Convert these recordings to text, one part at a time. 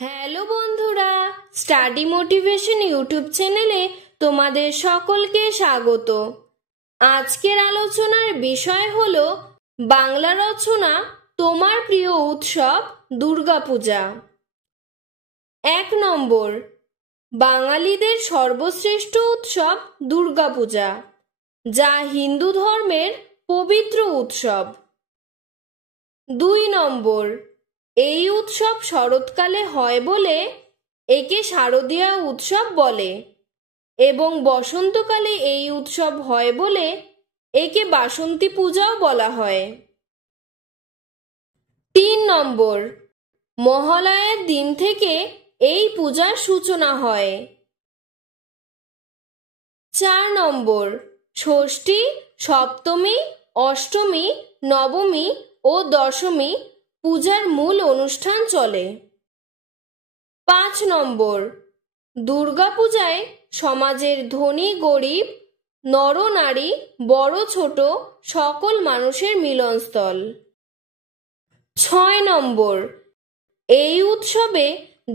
Hello বন্ধুরা, study motivation YouTube চ্যানেলে তোমাদের সকলকে স্বাগত। আজকের আলোচনার বিষয় হলো বাংলা রচনা তোমার প্রিয় উৎসব দুর্গাপূজা। 1 নম্বর, বাঙালিদের সর্বশ্রেষ্ঠ উৎসব দুর্গাপূজা, যা হিন্দু ধর্মের পবিত্র উৎসব। 2 নম্বর, এই উৎসব শরৎকালে হয় বলে একে শারদীয়া উৎসব বলে এবং বসন্তকালে এই উৎসব হয় বলে একে বাসন্তী পূজাও বলা হয়। 3 নম্বর, মহালয়ার দিন থেকে এই পূজার সূচনা হয়। 4 নম্বর, ষষ্ঠী, সপ্তমী, অষ্টমী, নবমী ও দশমী পূজার মূল অনুষ্ঠান চলে। 5 নম্বর, দুর্গাপূজায় সমাজের ধনী গরিব, নরনারী, বড় ছোট সকল মানুষের মিলনস্থল। 6 নম্বর, এই উৎসবে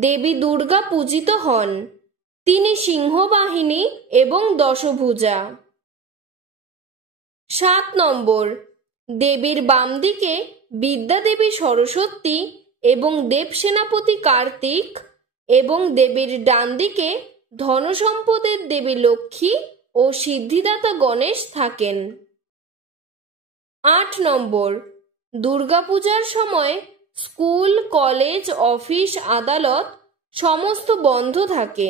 দেবী দুর্গা পূজিত হন। তিনি সিংহবাহিনী এবং দশভুজা। 7 নম্বর, দেবীর বাম দিকে বিদ্যা দেবী সরস্বতী এবং দেব সেনাপতি কার্তিক এবং দেবীর ডান দিকে ধনসম্পদের দেবী লক্ষ্মী ও সিদ্ধিদাতা গণেশ থাকেন। 8 নম্বর, দুর্গাপূজার সময় স্কুল, কলেজ, অফিস, আদালত সমস্ত বন্ধ থাকে।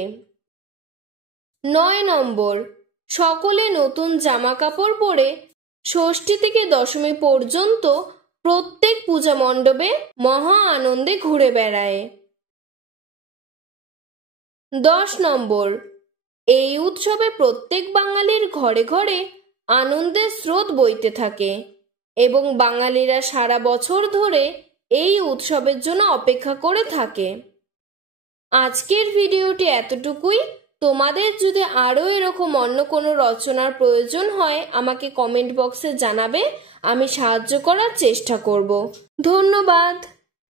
9 নম্বর, সকলে নতুন জামা কাপড় পরে ষষ্ঠী থেকে দশমী পর্যন্ত প্রত্যেক পূজা মণ্ডপে মহা আনন্দে ঘুরে বেড়ায়। 10 নম্বর, এই উৎসবে প্রত্যেক বাঙালির ঘরে ঘরে আনন্দের স্রোত বইতে থাকে এবং বাঙালিরা সারা বছর ধরে এই উৎসবের জন্য অপেক্ষা করে থাকে। আজকের ভিডিওটি এতটুকুই। তোমাদের যদি আরও এরকম অন্য কোনো রচনার প্রয়োজন হয় আমাকে কমেন্ট বক্সে জানাবে, আমি সাহায্য করার চেষ্টা করব। ধন্যবাদ।